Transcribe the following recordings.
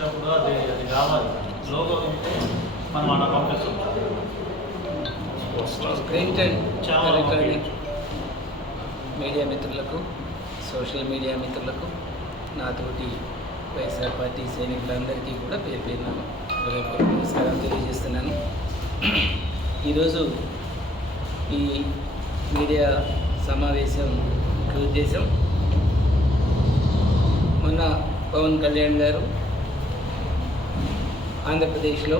అది కావాలి లోగో ఉంటే మనం అలా పంపిస్తుంటాం. రికార్డింగ్ మీడియా మిత్రులకు, సోషల్ మీడియా మిత్రులకు, నాతోటి వైఎస్ఆర్ పార్టీ సైనికులందరికీ కూడా పేరు పేరున హృదయపూర్వక నమస్కారాలు తెలియజేస్తున్నాను. ఈరోజు ఈ మీడియా సమావేశం ఉద్దేశం, మొన్న పవన్ కళ్యాణ్ గారు ఆంధ్రప్రదేశ్లో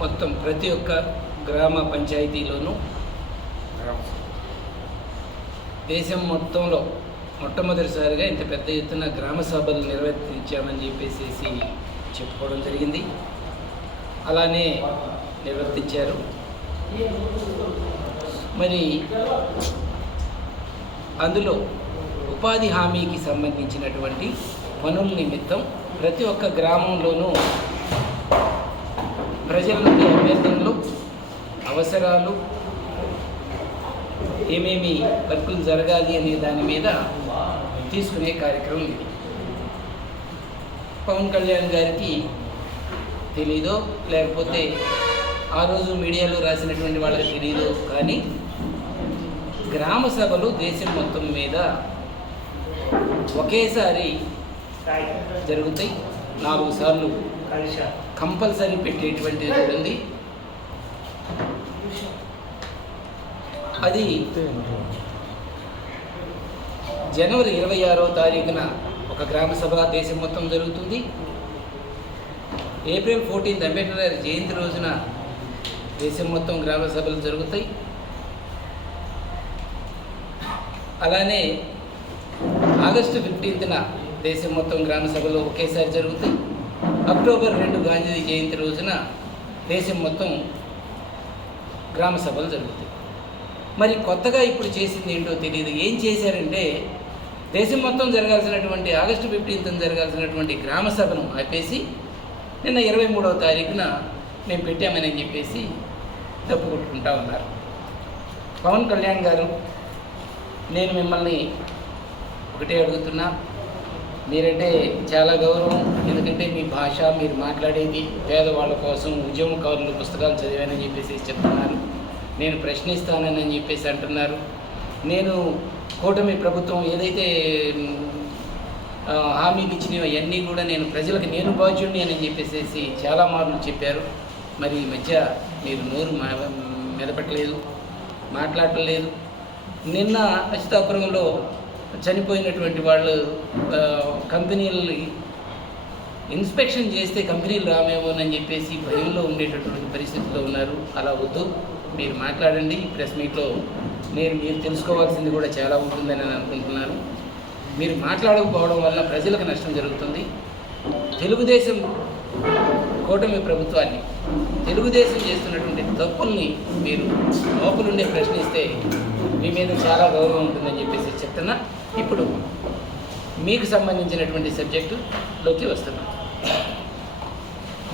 మొత్తం ప్రతి ఒక్క గ్రామ పంచాయతీలోనూ దేశం మొత్తంలో మొట్టమొదటిసారిగా ఇంత పెద్ద ఎత్తున గ్రామ సభలు నిర్వర్తించామని చెప్పేసి చెప్పుకోవడం జరిగింది. అలానే నిర్వర్తించారు. మరి అందులో ఉపాధి హామీకి సంబంధించినటువంటి పనుల నిమిత్తం ప్రతి ఒక్క గ్రామంలోనూ ప్రజల నుండి అభ్యర్థనలు, అవసరాలు, ఏమేమి వర్కులు జరగాలి అనే దాని మీద తీసుకునే కార్యక్రమం ఇది. పవన్ కళ్యాణ్ గారికి తెలీదో లేకపోతే ఆ రోజు మీడియాలో రాసినటువంటి వాళ్ళకి తెలీదో కానీ గ్రామ సభలు దేశం మొత్తం మీద ఒకేసారి జరుగుతాయి. 4 సార్లు కంపల్సరీ పెట్టేటువంటిది ఉంది. అది జనవరి 26వ తారీఖున ఒక గ్రామ సభ దేశం మొత్తం జరుగుతుంది. ఏప్రిల్ 14 అంబేద్కర్ గారి జయంతి రోజున దేశం మొత్తం గ్రామ సభలు జరుగుతాయి. అలానే ఆగస్టు 15న దేశం మొత్తం గ్రామ సభలు ఒకేసారి జరుగుతాయి. అక్టోబర్ 2 గాంధీ జయంతి రోజున దేశం మొత్తం గ్రామ సభలు జరుగుతాయి. మరి కొత్తగా ఇప్పుడు చేసింది ఏంటో తెలియదు. ఏం చేశారంటే దేశం మొత్తం జరగాల్సినటువంటి ఆగస్టు 15న జరగాల్సినటువంటి గ్రామ సభను ఆపేసి నిన్న 23వ తారీఖున మేము పెట్టామని చెప్పేసి తప్పు కొట్టుకుంటా ఉన్నారు. పవన్ కళ్యాణ్ గారు, నేను మిమ్మల్ని ఒకటే అడుగుతున్నా, మీరంటే చాలా గౌరవం. ఎందుకంటే మీ భాష, మీరు మాట్లాడేది పేదవాళ్ళ కోసం, ఉద్యమకారులు పుస్తకాలు చదివానని చెప్పేసి చెప్తున్నారు. నేను ప్రశ్నిస్తానని చెప్పేసి అంటున్నారు. నేను కూటమి ప్రభుత్వం ఏదైతే హామీలు ఇచ్చినాయో అవన్నీ కూడా నేను ప్రజలకు నేను బాధ్యుడిని అని చెప్పేసి చాలా మార్లు చెప్పారు. మరి ఈ మధ్య మీరు నోరు మెదపట్లేదు, మాట్లాడలేదు. నిన్న అచితాపురంలో చనిపోయినటువంటి వాళ్ళు కంపెనీలు ఇన్స్పెక్షన్ చేస్తే కంపెనీలు రామేమోనని చెప్పేసి భయంలో ఉండేటటువంటి పరిస్థితిలో ఉన్నారు. అలా వద్దు, మీరు మాట్లాడండి. ప్రెస్ మీట్లో మీరు తెలుసుకోవాల్సింది కూడా చాలా ఉంటుందని నేను అనుకుంటున్నాను. మీరు మాట్లాడకపోవడం వల్ల ప్రజలకు నష్టం జరుగుతుంది. తెలుగుదేశం కూటమి ప్రభుత్వాన్ని, తెలుగుదేశం చేస్తున్నటువంటి తప్పుల్ని మీరు లోపలుండే ప్రశ్నిస్తే మీ మీద చాలా గౌరవం ఉంటుందని చెప్పేసి చెప్తున్నా. ఇప్పుడు మీకు సంబంధించినటువంటి సబ్జెక్టులోకి వస్తున్నాం.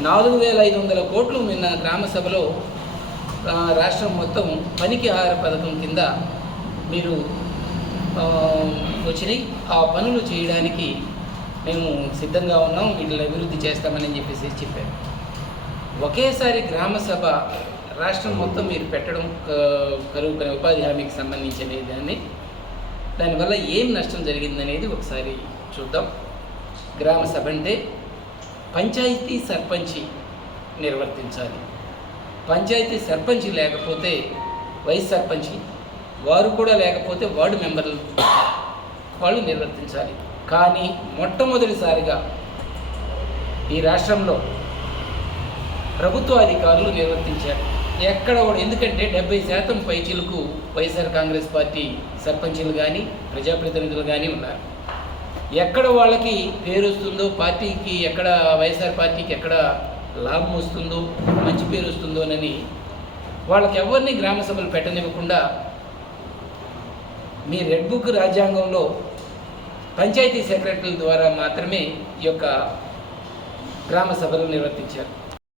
4500 కోట్లు నిన్న గ్రామ సభలో రాష్ట్రం మొత్తం పనికి ఆహార పథకం కింద మీరు వచ్చినాయి. ఆ పనులు చేయడానికి మేము సిద్ధంగా ఉన్నాం, వీటిని అభివృద్ధి చేస్తామని చెప్పేసి చెప్పారు. ఒకేసారి గ్రామ సభ రాష్ట్రం మొత్తం మీరు పెట్టడం, కరువు ఉపాధి హామీకి సంబంధించిన దానివల్ల ఏం నష్టం జరిగిందనేది ఒకసారి చూద్దాం. గ్రామ సభ అంటే పంచాయతీ సర్పంచి నిర్వర్తించాలి. పంచాయతీ సర్పంచి లేకపోతే వైస్ సర్పంచి, వారు కూడా లేకపోతే వార్డు మెంబర్లు వాళ్ళు నిర్వర్తించాలి. కానీ మొట్టమొదటిసారిగా ఈ రాష్ట్రంలో ప్రభుత్వ అధికారులు నిర్వర్తించారు. ఎక్కడ కూడా, ఎందుకంటే 70% పైచీలకు వైఎస్ఆర్ కాంగ్రెస్ పార్టీ సర్పంచులు కానీ ప్రజాప్రతినిధులు కానీ ఉన్నారు. ఎక్కడ వాళ్ళకి పేరు వస్తుందో, పార్టీకి ఎక్కడ వైఎస్ఆర్ పార్టీకి ఎక్కడ లాభం వస్తుందో, మంచి పేరు వస్తుందోనని వాళ్ళకి ఎవరిని గ్రామ సభలు పెట్టనివ్వకుండా మీ రెడ్ బుక్ రాజ్యాంగంలో పంచాయతీ సెక్రటరీల ద్వారా మాత్రమే ఈ యొక్క గ్రామ సభలు నిర్వర్తించారు.